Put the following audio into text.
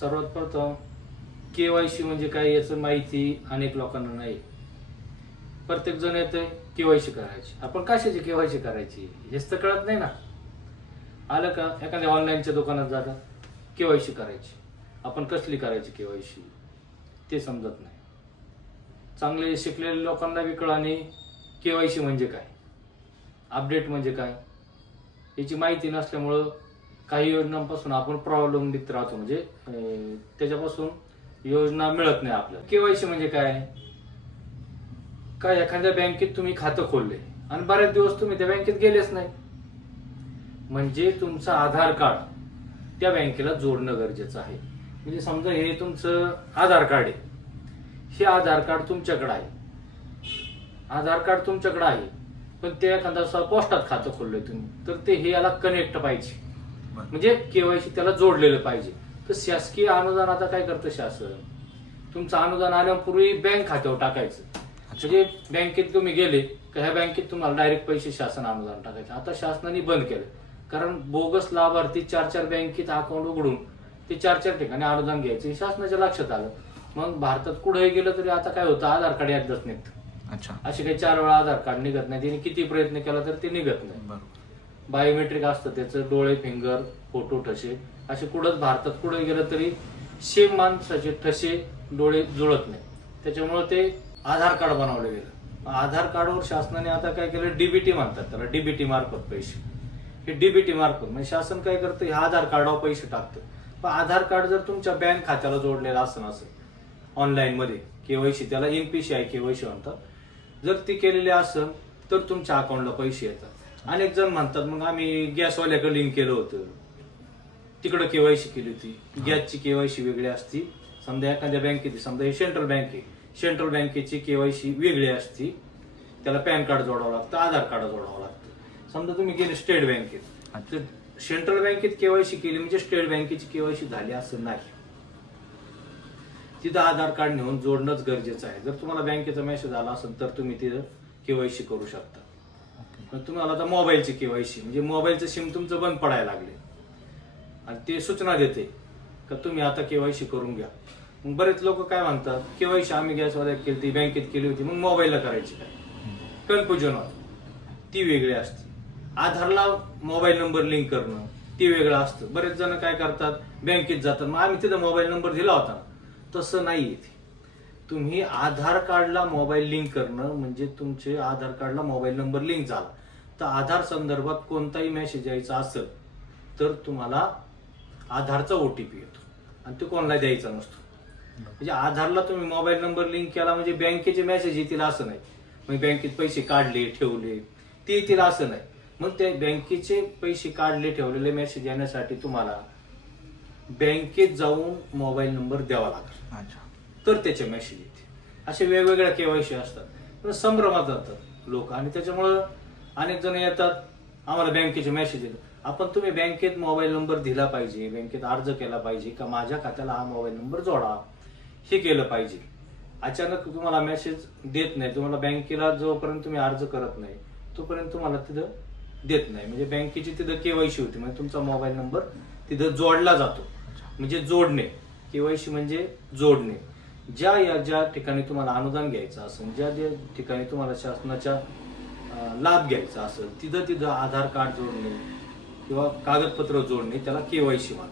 सर्वात प्रथम के Y C म्हणजे काय याचं माहिती अनेक लोकांना नाही. प्रत्येक जण येते सी करायची. आपण कशाची केवायसी करायची? हेच तर कळत नाही ना. आलं का? एखाद्या ऑनलाईनच्या दुकानात जालं के वाय सी करायची. आपण कसली करायची केवायसी ते समजत नाही. चांगले शिकलेल्या लोकांना बी कळाने सी म्हणजे काय? अपडेट म्हणजे काय? याची माहिती नसल्यामुळं काही योजनांपासून आपण प्रॉब्लेमित राहतो. म्हणजे त्याच्यापासून योजना मिळत नाही आपल्याला. केवायसी म्हणजे काय? काय एखाद्या बँकेत तुम्ही खातं खोलले आणि बरेच दिवस तुम्ही त्या बँकेत गेलेच नाही. म्हणजे तुमचं आधार कार्ड त्या बँकेला जोडणं गरजेचं आहे. म्हणजे समजा हे तुमचं आधार कार्ड आहे. हे आधार कार्ड तुमच्याकडे आहे. आधार कार्ड तुमच्याकडे आहे. पण ते एखादा पोस्टात खातं खोललंय तुम्ही तर ते हे याला कनेक्ट पाहिजे. म्हणजे केवायसी त्याला जोडलेलं पाहिजे. तर शासकीय अनुदान आता काय करतं शासन? तुमचं अनुदान आल्यापूर्वी बँक खात्यावर टाकायचं. म्हणजे बँकेत तुम्ही गेले का ह्या बँकेत तुम्हाला डायरेक्ट पैसे शासन अनुदान टाकायचे. आता शासनाने बंद केलं. कारण बोगस लाभार्थी चार चार बँकेत अकाउंट उघडून ते चार चार ठिकाणी अनुदान घ्यायचे. हे शासनाच्या लक्षात आलं. मग भारतात कुठेही गेलं तरी आता काय होतं? आधार कार्ड एकदाच निघतं. अच्छा. असे काही चार वेळा आधार कार्ड निघत नाही. तिने किती प्रयत्न केला तर ते निघत नाही. बायोमेट्रिक असतं त्याचं डोळे फिंगर फोटो ठसे. असे कुठंच भारतात कुठं गेलं तरी सेम माणसाचे ठसे डोळे जुळत नाही. त्याच्यामुळे ते आधार कार्ड बनवलं गेलं. आधार कार्डवर शासनाने आता काय केलं? डीबीटी म्हणतात त्याला डीबीटी मार्फत पैसे. हे डीबीटी मार्फत म्हणजे शासन काय करतं? हे आधार कार्डावर पैसे टाकतं. पण आधार कार्ड जर तुमच्या बँक खात्याला जोडलेलं असं असेल ऑनलाईनमध्ये केवायसी त्याला एनपीसीआय केवायसी म्हणतात. जर ती केलेली असेल तर तुमच्या अकाउंटला पैसे येतात. अनेक जण म्हणतात मग आम्ही गॅसवाल्याकडे लिंक केलं होतं. तिकडं केवायसी केली होती. गॅसची केवायसी वेगळी असती. समजा एखाद्या बँकेची समजा ही सेंट्रल बँक आहे. सेंट्रल बँकेची केवायसी वेगळी असती. त्याला पॅन कार्ड जोडावं लागतं आधार कार्ड जोडावं लागतं. समजा तुम्ही गेले स्टेट बँकेत. तर सेंट्रल बँकेत केवायसी केली म्हणजे स्टेट बँकेची केवायसी झाली असं नाही. तिथं आधार कार्ड नेऊन जोडणंच गरजेचं आहे. जर तुम्हाला बँकेचा मेसेज आला असेल तर तुम्ही तिथं केवायसी करू शकता. तुम्ही तुम्हाला आता मोबाईलची केवायसी म्हणजे मोबाईलचं सिम तुमचं बंद पडायला लागले. आणि ते सूचना देते का तुम्ही आता केवायसी करून घ्या. मग बरेच लोक काय म्हणतात केवायसी आम्ही गॅसवाल्या केली होती बँकेत केली होती मग मोबाईलला करायची काय? कन्फ्युजन होत. ती वेगळी असते. आधारला मोबाईल नंबर लिंक करणं ते वेगळं असतं. बरेच जण काय करतात बँकेत जातात. मग आम्ही तिथं मोबाईल नंबर दिला होता. तसं नाही आहे तुम्ही आधार कार्डला मोबाईल लिंक करणं म्हणजे तुमचे आधार कार्डला मोबाईल नंबर लिंक झाला. तर आधार संदर्भात कोणताही मेसेज यायचा असेल तर तुम्हाला आधारचा ओ टी पी येतो. आणि तो कोणाला द्यायचा नसतो. म्हणजे आधारला तुम्ही मोबाईल नंबर लिंक केला म्हणजे बँकेचे मेसेज येतील असं नाही. मग बँकेत पैसे काढले ठेवले ते येतील असं नाही. मग ते बँकेचे पैसे काढले ठेवलेले मेसेज येण्यासाठी तुम्हाला बँकेत जाऊन मोबाईल नंबर द्यावा लागेल. अच्छा. तर त्याचे मेसेज येते. असे वेगवेगळ्या केवायसी असतात. संभ्रमात जातात लोक आणि त्याच्यामुळं अनेक जण येतात. आम्हाला बँकेचे मेसेज येतात. आपण तुम्ही बँकेत मोबाईल नंबर दिला पाहिजे बँकेत अर्ज केला पाहिजे का माझ्या खात्याला हा मोबाईल नंबर जोडा? हे केलं पाहिजे. अचानक तुम्हाला मेसेज देत नाही. तुम्हाला बँकेला जोपर्यंत तुम्ही अर्ज करत नाही तोपर्यंत तुम्हाला तिथं देत नाही. म्हणजे बँकेची तिथं केवायसी होती. म्हणजे तुमचा मोबाईल नंबर तिथं जोडला जातो. म्हणजे जोडणे. केवायसी म्हणजे जोडणे. ज्या या ज्या ठिकाणी तुम्हाला अनुदान घ्यायचं असेल ज्या ज्या ठिकाणी तुम्हाला शासनाच्या लाभ घ्यायचा असेल तिथं तिथं आधार कार्ड जोडणे किंवा कागदपत्र जोडणे त्याला केवायसी म्हणतात.